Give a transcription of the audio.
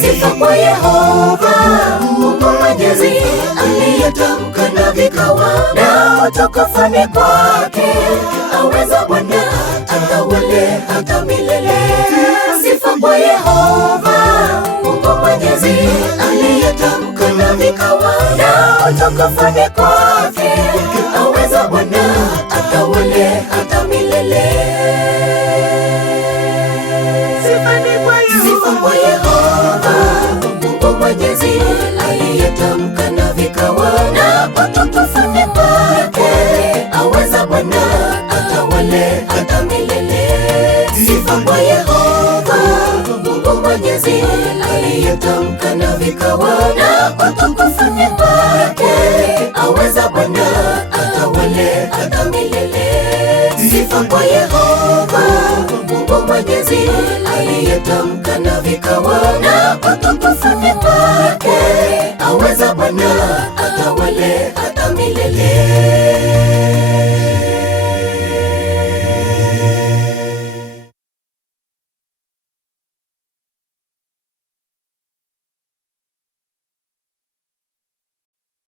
Sifa kwa Yehova Mungu Mwenyezi, aliyetamka na vikawa, na utukufu ni kwake. Aweza Bwana atawale hata milele. Sifa kwa Yehova Mungu Mwenyezi, aliyetamka na vikawa, na utukufu ni kwake. Aweza Bwana atawale hata milele. Sifa kwa Yehova Mungu Mwenyezi, aliyetamka na vikawa, na utukufu ni kwake. Aweza Bwana atawale hata milele. Sifa kwa Yehova Mungu Mwenyezi, aliyetamka na vikawa, na utukufu ni kwake. Aweza Bwana atawale hata milele. Sifa kwa Yehova Mungu Mwenyezi, aliyetamka na vikawa, na utukufu ni kwake. Aweza Bwana atawale hata milele.